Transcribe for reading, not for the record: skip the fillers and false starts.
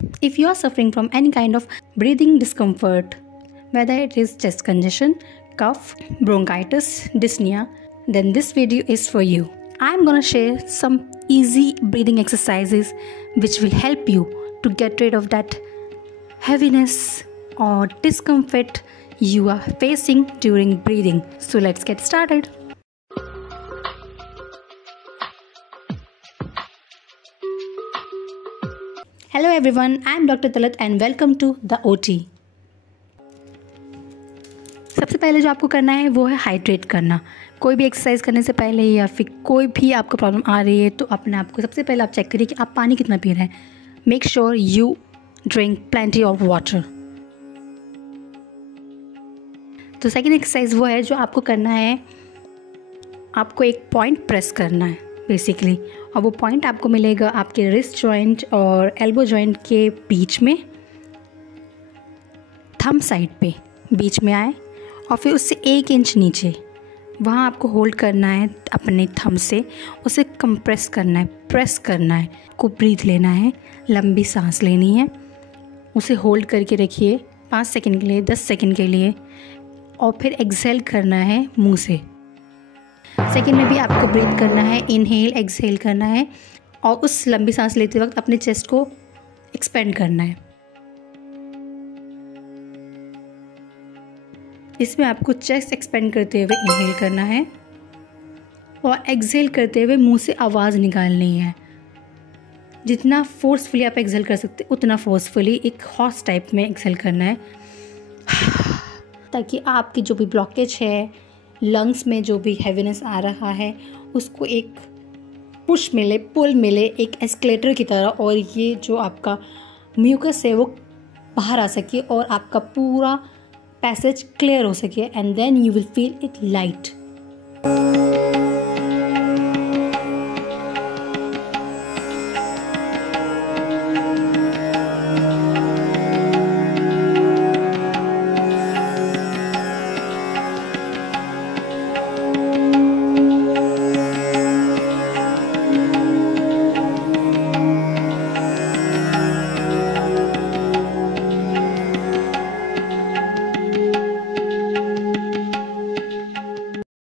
If you are suffering from any kind of breathing discomfort, whether it is chest congestion, cough, bronchitis, dyspnea, then this video is for you. I'm gonna share some easy breathing exercises which will help you to get rid of that heaviness or discomfort you are facing during breathing. So let's get started. Hello everyone, I am Dr. Talat and welcome to the OT. सबसे पहले जो आपको करना है वो है hydrate करना। कोई भी एक्सरसाइज करने से पहले या फिर कोई भी आपको प्रॉब्लम आ रही है तो अपने आप को सबसे पहले आप चेक करिए कि आप पानी कितना पी रहे हैं। Make sure you drink plenty of water. तो सेकेंड एक्सरसाइज वो है जो आपको करना है, आपको एक पॉइंट प्रेस करना है बेसिकली, और वो पॉइंट आपको मिलेगा आपके रिस्ट जॉइंट और एल्बो जॉइंट के बीच में, थंब साइड पे बीच में आए और फिर उससे 1 इंच नीचे वहाँ आपको होल्ड करना है अपने थंब से, उसे कंप्रेस करना है, प्रेस करना है, को ब्रीथ लेना है, लंबी सांस लेनी है, उसे होल्ड करके रखिए 5 सेकंड के लिए, 10 सेकंड के लिए, और फिर एक्सहेल करना है मुंह से। सेकंड में भी आपको ब्रीथ करना है, इनहेल एक्सहेल करना है, और उस लंबी सांस लेते वक्त अपने चेस्ट को एक्सपेंड करना है। इसमें आपको चेस्ट एक्सपेंड करते हुए इनहेल करना है और एक्सहेल करते हुए मुंह से आवाज़ निकालनी है। जितना फोर्सफुली आप एक्सहेल कर सकते उतना फोर्सफुली एक हॉर्स टाइप में एक्सहेल करना है, ताकि आपकी जो भी ब्लॉकेज है, लंग्स में जो भी हैवीनेस आ रहा है, उसको एक पुश मिले, पुल मिले एक एस्केलेटर की तरह, और ये जो आपका म्यूकस है वो बाहर आ सके और आपका पूरा पैसेज क्लियर हो सके, and then you will feel it light.